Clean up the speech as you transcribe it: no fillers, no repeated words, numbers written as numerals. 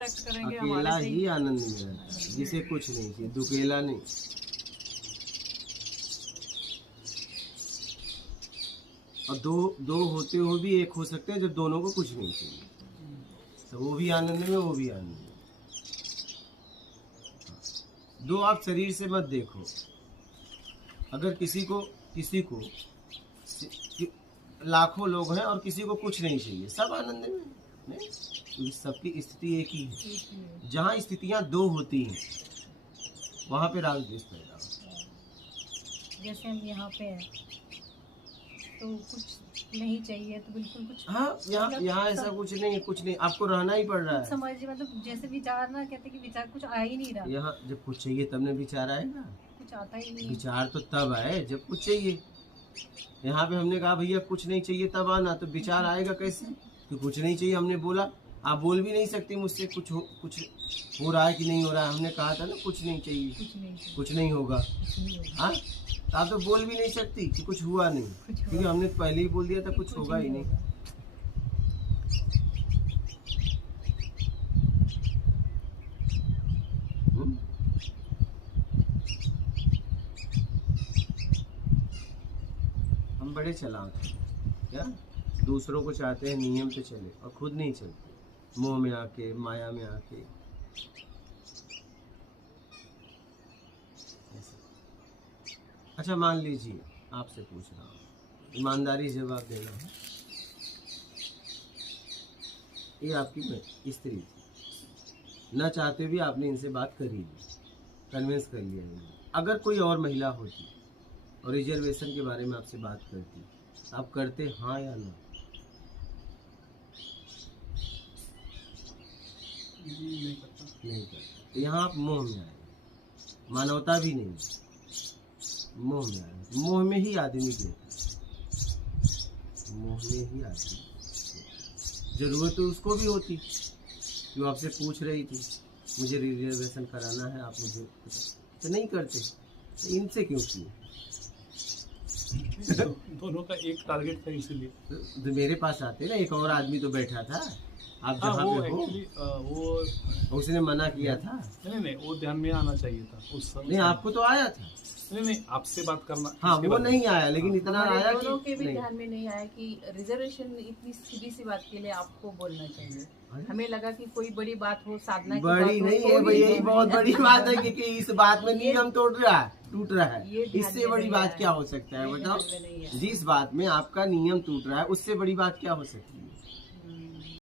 करेंगे अकेला ही आनंद में रहता है, जिसे कुछ नहीं चाहिए, दुकेला नहीं। और दो होते हुए भी एक हो सकते हैं जब दोनों को कुछ नहीं चाहिए, तो वो भी आनंद में, वो भी आनंद में। दो आप शरीर से मत देखो। अगर किसी को लाखों लोग हैं और किसी को कुछ नहीं चाहिए, सब आनंद में नहीं, क्योंकि सबकी स्थिति एक ही है। जहाँ स्थितियाँ दो होती हैं वहाँ पे राग द्वेष पैदा होता है। जैसे हम यहाँ पे हैं तो कुछ नहीं चाहिए तो बिल्कुल कुछ, हाँ, यहाँ ऐसा कुछ नहीं, आपको रहना ही पड़ रहा है। समझिए, मतलब जैसे विचार ना कहते कि विचार कुछ आ ही नहीं रहा। यहाँ जब कुछ चाहिए तब ने विचार आएगा, कुछ आता ही नहीं। विचार तो तब आए जब कुछ चाहिए। यहाँ पे हमने कहा भैया कुछ नहीं चाहिए तब आना, तो विचार आएगा कैसे कि कुछ नहीं चाहिए। हमने बोला, आप बोल भी नहीं सकती मुझसे कुछ हो रहा है कि नहीं हो रहा है। हमने कहा था ना कुछ नहीं चाहिए, कुछ नहीं होगा। हाँ, आप तो बोल भी नहीं सकती कि कुछ हुआ नहीं, क्योंकि हमने पहले ही बोल दिया था कुछ होगा ही नहीं। हम बड़े चालाक हैं क्या, दूसरों को चाहते हैं नियम पे चले और खुद नहीं चलते, मोह में आके, माया में आके। अच्छा, मान लीजिए आपसे पूछ रहा हूँ, ईमानदारी जवाब देना है। ये आपकी स्त्री थी, न चाहते भी आपने इनसे बात करी ली, कन्विंस कर लिया इन्हें। अगर कोई और महिला होती और रिजर्वेशन के बारे में आपसे बात करती, आप करते हाँ या ना? नहीं करते। यहाँ आप मोह में आए, मानवता भी नहीं, मोह में आए। मोह में ही आदमी गिरता है, मोह में ही आदमी। जरूरत तो उसको भी होती, जो आपसे पूछ रही थी मुझे रिजर्वेशन कराना है, आप मुझे तो नहीं करते, तो इनसे क्यों किए? दोनों का एक टारगेट था, इसीलिए तो मेरे पास आते ना, एक और आदमी तो बैठा था, आप जहाँ पे हो। वो उसने मना किया था। नहीं, वो ध्यान में आना चाहिए था उस समय। नहीं, आपको तो आया था। नहीं, आपसे बात करना। हाँ, वो नहीं आया, लेकिन इतना आया दोनों के भी नहीं। ध्यान में नहीं आया कि रिजर्वेशन इतनी सीधी सी बात के लिए आपको बोलना चाहिए। हमें लगा कि कोई बड़ी बात हो, साधना की बड़ी बात नहीं हो, है भैया, यही बहुत बड़ी बात है कि इस बात में नियम टूट रहा है। ये ध्यान इससे में बड़ी नहीं बात आया। क्या हो सकता है ये बताओ? ध्यान में नहीं आया। जिस बात में आपका नियम टूट रहा है, उससे बड़ी बात क्या हो सकती है?